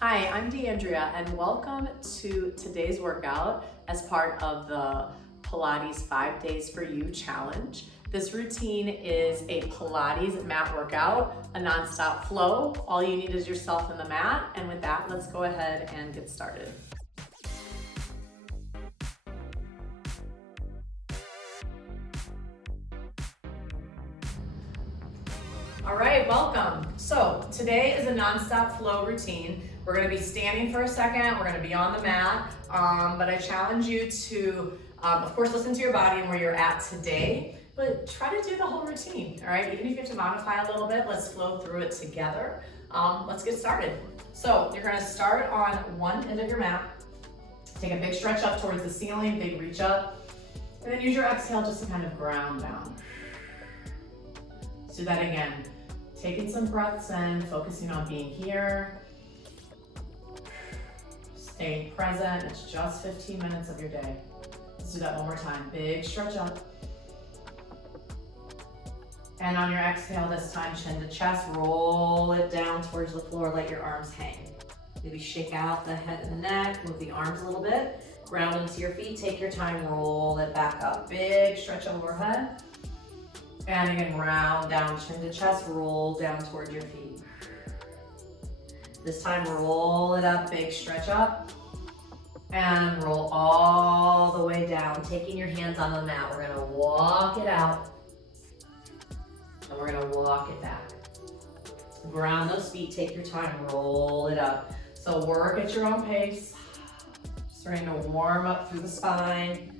Hi, I'm Deanndria and welcome to today's workout as part of the Pilates 5 Days for You challenge. This routine is a Pilates mat workout, a non-stop flow. All you need is yourself and the mat. And with that, let's go ahead and get started. All right, welcome. So today is a non-stop flow routine. We're gonna be standing for a second, we're gonna be on the mat, but I challenge you to, of course, listen to your body and where you're at today, but try to do the whole routine, all right? Even if you have to modify a little bit, let's flow through it together. Let's get started. So you're gonna start on one end of your mat, take a big stretch up towards the ceiling, big reach up, and then use your exhale just to kind of ground down. Let's do that again. Taking some breaths in, focusing on being here. Staying present, it's just 15 minutes of your day. Let's do that one more time. Big stretch up. And on your exhale this time, chin to chest, roll it down towards the floor, let your arms hang. Maybe shake out the head and the neck, move the arms a little bit, ground into your feet, take your time, roll it back up. Big stretch overhead. And again, round down, chin to chest, roll down towards your feet. This time, roll it up, big stretch up. And roll all the way down, taking your hands on the mat. We're gonna walk it out. And we're gonna walk it back. Ground those feet, take your time, roll it up. So work at your own pace. Starting to warm up through the spine.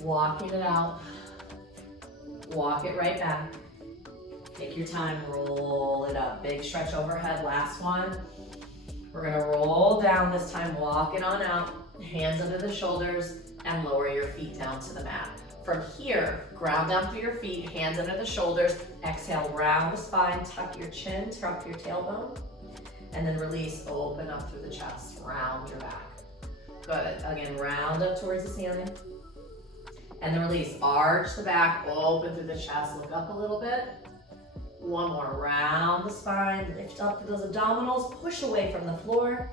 Walking it out. Walk it right back. Take your time, roll it up. Big stretch overhead, last one. We're gonna roll down this time, walk it on out. Hands under the shoulders and lower your feet down to the mat. From here, ground down through your feet, hands under the shoulders. Exhale, round the spine, tuck your chin, tuck your tailbone. And then release, open up through the chest, round your back. Good, again, round up towards the ceiling. And then release, arch the back, open through the chest, look up a little bit. One more, round the spine, lift up through those abdominals, push away from the floor,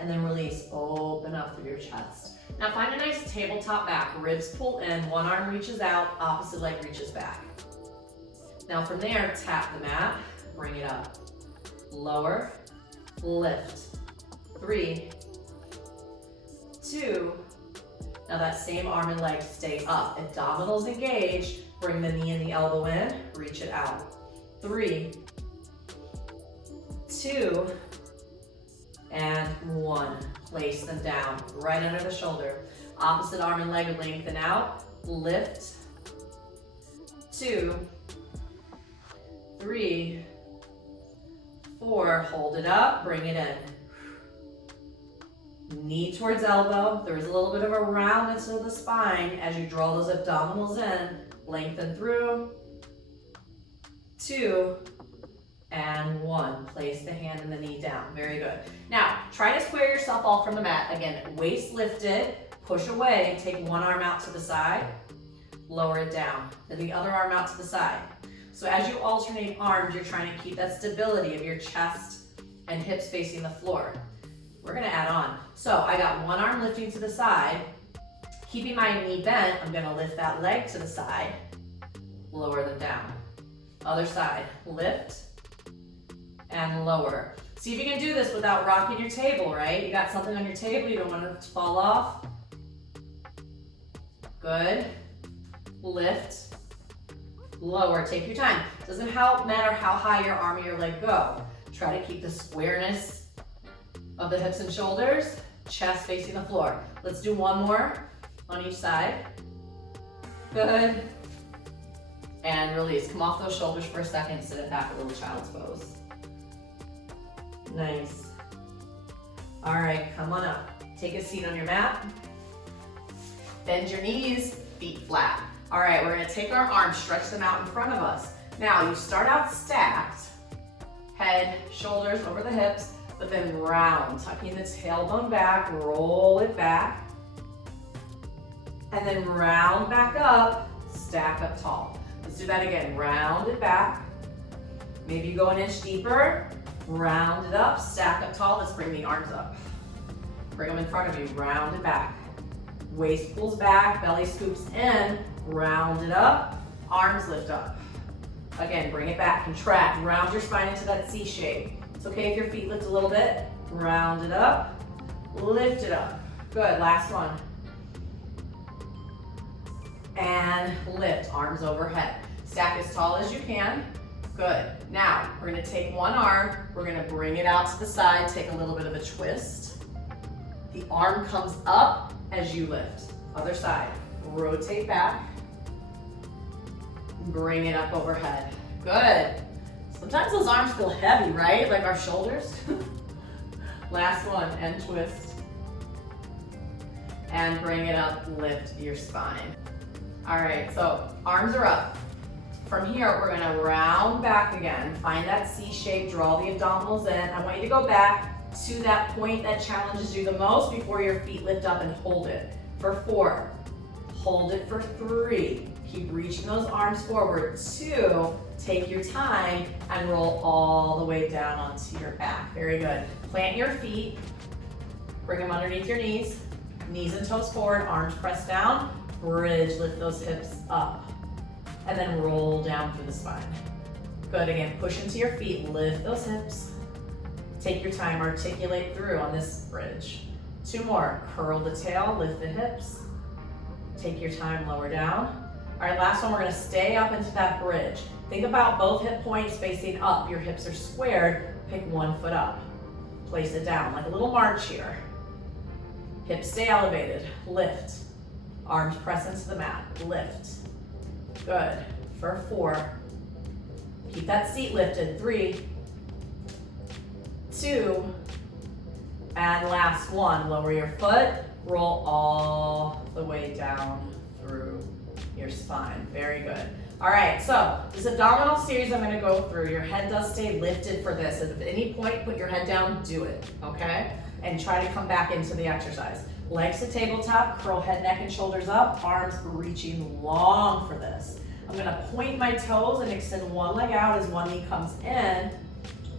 and then release, open up through your chest. Now find a nice tabletop back, ribs pull in, one arm reaches out, opposite leg reaches back. Now from there, tap the mat, bring it up. Lower, lift. 3, 2, now that same arm and leg stay up. Abdominals engage. Bring the knee and the elbow in. Reach it out. 3, 2, and 1. Place them down. Right under the shoulder. Opposite arm and leg lengthen out. Lift. 2, 3, 4. Hold it up. Bring it in. Knee towards elbow. There's a little bit of a roundness of the spine as you draw those abdominals in. Lengthen through. 2, and 1. Place the hand and the knee down. Very good. Now, try to square yourself off from the mat. Again, waist lifted, push away, take one arm out to the side, lower it down. Then the other arm out to the side. So as you alternate arms, you're trying to keep that stability of your chest and hips facing the floor. We're gonna add on. So I got one arm lifting to the side, keeping my knee bent, I'm gonna lift that leg to the side, lower them down. Other side, lift and lower. See if you can do this without rocking your table, right? You got something on your table, you don't want it to fall off. Good. Lift, lower, take your time. Doesn't matter how high your arm or your leg go. Try to keep the squareness of the hips and shoulders, chest facing the floor. Let's do one more on each side. Good. And release. Come off those shoulders for a second, sit it back, a little child's pose. Nice. All right, come on up. Take a seat on your mat. Bend your knees, feet flat. All right, we're gonna take our arms, stretch them out in front of us. Now, you start out stacked, head, shoulders over the hips, but then round, tucking the tailbone back, roll it back, and then round back up, stack up tall. Let's do that again, round it back. Maybe you go an inch deeper, Round it up, stack up tall. Let's bring the arms up. Bring them in front of you, round it back. Waist pulls back, belly scoops in, round it up, arms lift up. Again, bring it back, contract, round your spine into that C shape. It's okay if your feet lift a little bit. Round it up, lift it up. Good, last one. And lift, arms overhead. Stack as tall as you can. Good. Now, we're gonna take one arm, we're gonna bring it out to the side, take a little bit of a twist. The arm comes up as you lift. Other side, rotate back. Bring it up overhead. Good. Sometimes those arms feel heavy, right? Like our shoulders. Last one, and twist. And bring it up, lift your spine. All right, so arms are up. From here, we're gonna round back again. Find that C shape, draw the abdominals in. I want you to go back to that point that challenges you the most before your feet lift up and hold it. For 4, hold it for 3. Keep reaching those arms forward. 2, take your time and roll all the way down onto your back. Very good. Plant your feet, bring them underneath your knees. Knees and toes forward, arms pressed down. Bridge, lift those hips up. And then roll down through the spine. Good, again, push into your feet, lift those hips. Take your time, articulate through on this bridge. 2 more, curl the tail, lift the hips. Take your time, lower down. All right, last one, we're gonna stay up into that bridge. Think about both hip points facing up. Your hips are squared, pick one foot up. Place it down, like a little march here. Hips stay elevated, lift. Arms press into the mat, lift. Good, for 4. Keep that seat lifted, 3, 2, and last one. Lower your foot, roll all the way down through your spine. Very good. All right, so this abdominal series I'm gonna go through. Your head does stay lifted for this. If at any point, put your head down, do it, okay? And try to come back into the exercise. Legs to tabletop, curl head, neck, and shoulders up, arms reaching long for this. I'm gonna point my toes and extend one leg out as one knee comes in, and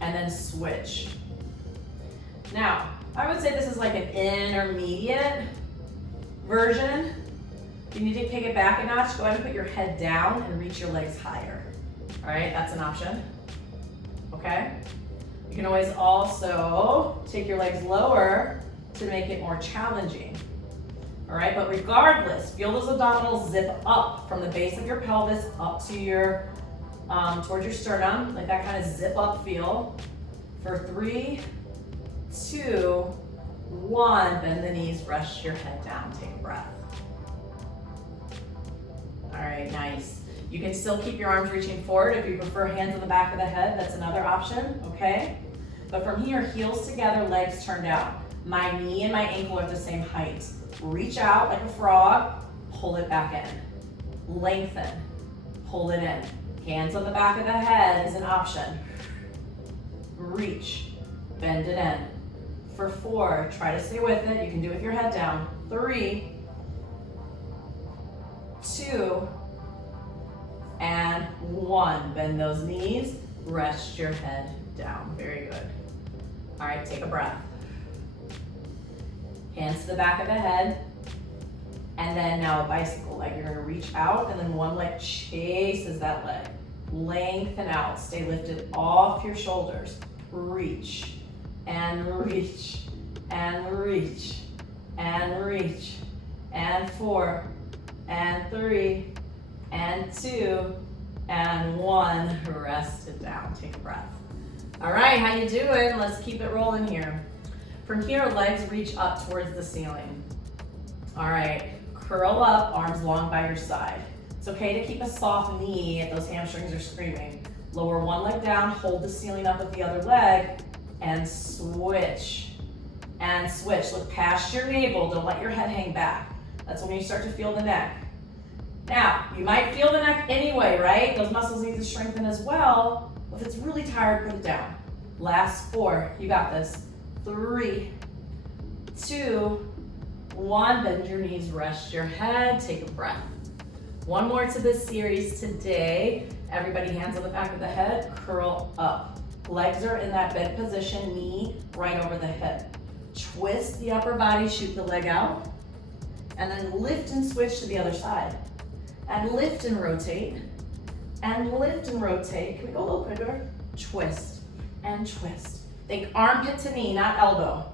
then switch. Now, I would say this is like an intermediate version. If you need to take it back a notch, go ahead and put your head down and reach your legs higher. All right, that's an option, okay? You can always also take your legs lower to make it more challenging. All right, but regardless, feel those abdominals zip up from the base of your pelvis up to your, towards your sternum, like that kind of zip up feel. For 3, 2, 1, bend the knees, rest your head down, take a breath. All right, nice. You can still keep your arms reaching forward. If you prefer hands on the back of the head, that's another option, okay? But from here, heels together, legs turned out. My knee and my ankle are at the same height. Reach out like a frog, pull it back in. Lengthen, pull it in. Hands on the back of the head is an option. Reach, bend it in. For 4, try to stay with it. You can do it with your head down. 3, 2, and 1. Bend those knees, rest your head down. Very good. All right, take a breath. Hands to the back of the head. And then now a bicycle leg. You're gonna reach out and then one leg chases that leg. Lengthen out, stay lifted off your shoulders. Reach, and reach, and reach, and reach, and 4, and 3, and 2, and 1. Rest it down, take a breath. All right, how you doing? Let's keep it rolling here. From here, legs reach up towards the ceiling. All right, curl up, arms long by your side. It's okay to keep a soft knee if those hamstrings are screaming. Lower one leg down, hold the ceiling up with the other leg, and switch. And switch, look past your navel, don't let your head hang back. That's when you start to feel the neck. Now, you might feel the neck anyway, right? Those muscles need to strengthen as well. If it's really tired, put it down. Last 4, you got this. 3, 2, 1, bend your knees, rest your head, take a breath. One more to this series today. Everybody, hands on the back of the head, curl up. Legs are in that bent position, knee right over the hip. Twist the upper body, shoot the leg out, and then lift and switch to the other side. And lift and rotate, and lift and rotate. Can we go a little quicker? Twist and twist. Think armpit to knee, not elbow.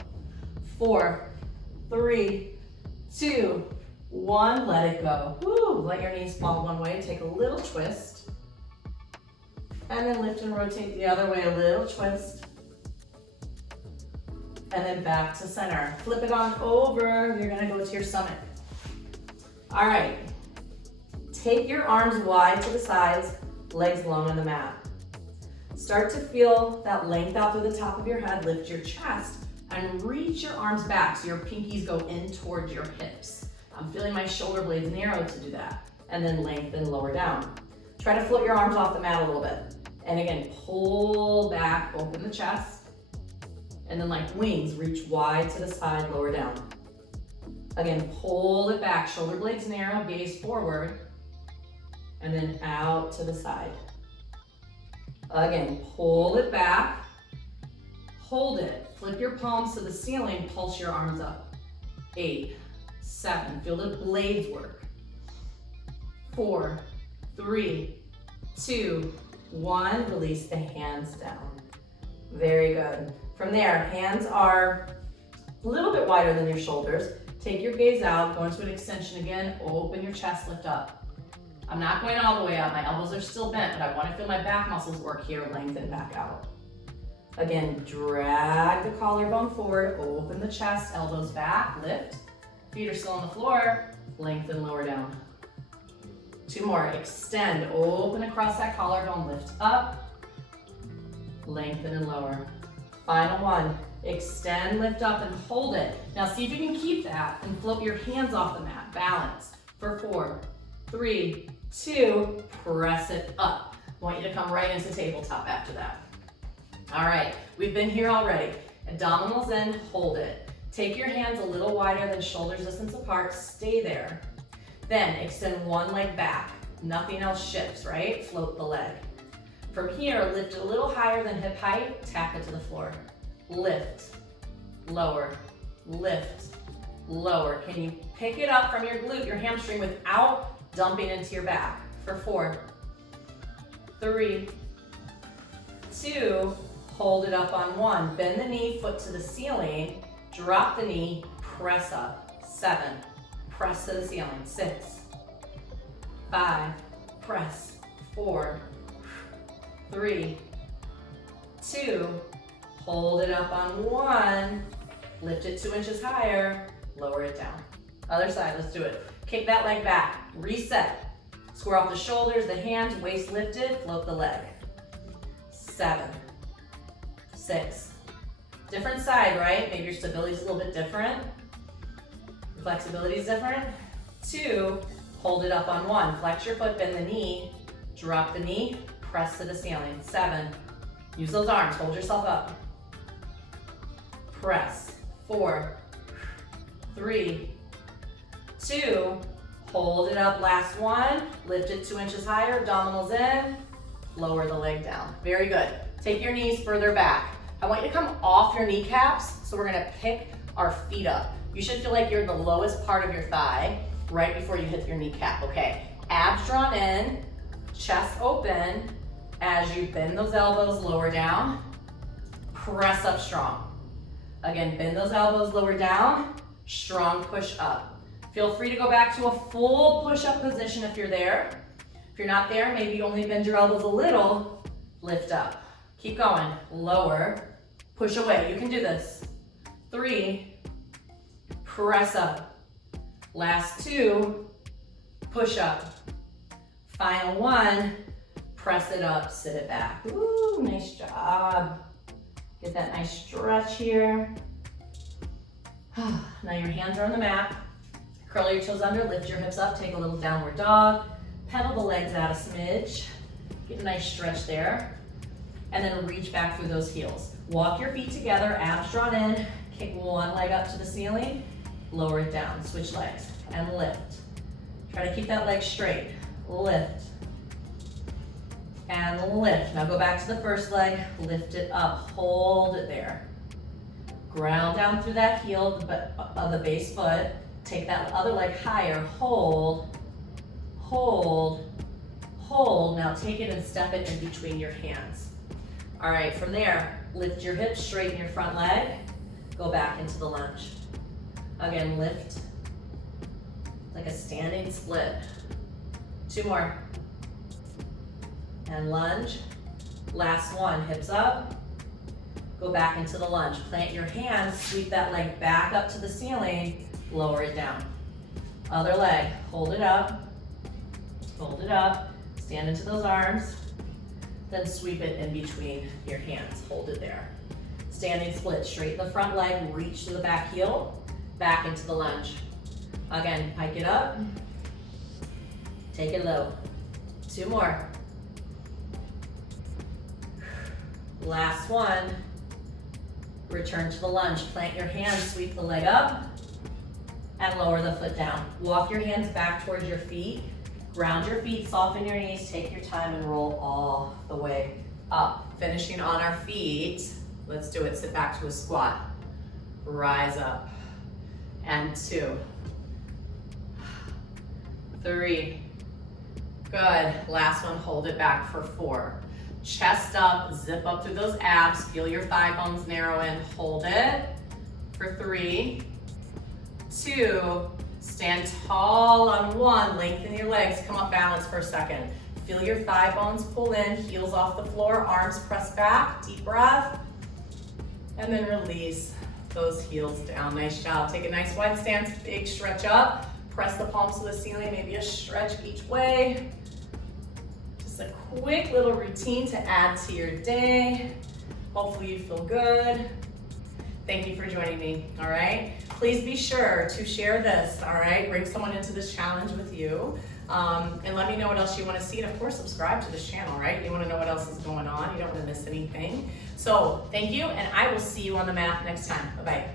4, 3, 2, 1, let it go. Woo, let your knees fall one way, take a little twist. And then lift and rotate the other way, a little twist. And then back to center. Flip it on over, you're gonna go to your stomach. All right, take your arms wide to the sides, legs long on the mat. Start to feel that length out through the top of your head, lift your chest, and reach your arms back so your pinkies go in towards your hips. I'm feeling my shoulder blades narrow to do that. And then lengthen, lower down. Try to float your arms off the mat a little bit. And again, pull back, open the chest. And then like wings, reach wide to the side, lower down. Again, pull it back, shoulder blades narrow, gaze forward. And then out to the side. Again, pull it back, hold it. Flip your palms to the ceiling, pulse your arms up. 8, 7, feel the blades work. 4, 3, 2, 1, release the hands down. Very good. From there, hands are a little bit wider than your shoulders. Take your gaze out, go into an extension again, open your chest, lift up. I'm not going all the way out, my elbows are still bent, but I want to feel my back muscles work here, lengthen back out. Again, drag the collarbone forward, open the chest, elbows back, lift. Feet are still on the floor, lengthen, lower down. 2 more, extend, open across that collarbone, lift up, lengthen and lower. Final one, extend, lift up and hold it. Now see if you can keep that and float your hands off the mat, balance. For 4, 3, 2, press it up. I want you to come right into tabletop after that. All right, we've been here already. Abdominals in, hold it. Take your hands a little wider than shoulders distance apart, stay there. Then extend one leg back, nothing else shifts, right? Float the leg. From here, lift it a little higher than hip height, tap it to the floor. Lift, lower, lift, lower. Can you pick it up from your glute, your hamstring without dumping into your back? For 4, 3, 2, hold it up on 1. Bend the knee, foot to the ceiling, drop the knee, press up. 7, press to the ceiling. 6, 5, press. 4, 3, 2, hold it up on 1, lift it 2 inches higher, lower it down. Other side, let's do it. Kick that leg back, reset. Square off the shoulders, the hands, waist lifted, float the leg. 7, 6. Different side, right? Maybe your stability is a little bit different. Your flexibility is different. 2, hold it up on 1. Flex your foot, bend the knee, drop the knee, press to the ceiling. 7, use those arms, hold yourself up. Press. 4, 3, 2, hold it up, last one. Lift it 2 inches higher, abdominals in, lower the leg down. Very good. Take your knees further back. I want you to come off your kneecaps, so we're gonna pick our feet up. You should feel like you're the lowest part of your thigh right before you hit your kneecap, okay? Abs drawn in, chest open. As you bend those elbows, lower down, press up strong. Again, bend those elbows, lower down, strong push up. Feel free to go back to a full push-up position if you're there. If you're not there, maybe you only bend your elbows a little, lift up. Keep going, lower, push away, you can do this. 3, press up. Last 2, push up. Final 1, press it up, sit it back. Ooh, nice job. Get that nice stretch here. Now your hands are on the mat. Curl your toes under, lift your hips up, take a little downward dog. Pedal the legs out a smidge. Get a nice stretch there. And then reach back through those heels. Walk your feet together, abs drawn in. Kick one leg up to the ceiling. Lower it down, switch legs, and lift. Try to keep that leg straight. Lift. and lift. Now go back to the first leg, lift it up, hold it there. Ground down through that heel of the base foot. Take that other leg higher, hold, hold, hold. Now take it and step it in between your hands. All right, from there, lift your hips, straighten your front leg, go back into the lunge. Again, lift like a standing split. 2 more. And lunge. Last one, hips up. Go back into the lunge. Plant your hands, sweep that leg back up to the ceiling, lower it down. Other leg, hold it up, stand into those arms, then sweep it in between your hands, hold it there. Standing split, straighten the front leg, reach to the back heel, back into the lunge. Again, pike it up, take it low. 2 more. Last one. Return to the lunge. Plant your hands, sweep the leg up, and lower the foot down. Walk your hands back towards your feet. Ground your feet, soften your knees, take your time and roll all the way up. Finishing on our feet. Let's do it. Sit back to a squat. Rise up. And 2. 3. Good. Last one, hold it back for 4. Chest up, zip up through those abs, feel your thigh bones narrow in, hold it for 3, 2, stand tall on 1, lengthen your legs, come up balance for a second. Feel your thigh bones pull in, heels off the floor, arms press back, deep breath, and then release those heels down. Nice job. Take a nice wide stance, big stretch up, press the palms to the ceiling, maybe a stretch each way. A quick little routine to add to your day. Hopefully you feel good. Thank you for joining me, all right? Please be sure to share this, all right? Bring someone into this challenge with you. And let me know what else you want to see. And of course, subscribe to this channel, right? You want to know what else is going on. You don't want to miss anything. So thank you, and I will see you on the mat next time. Bye-bye.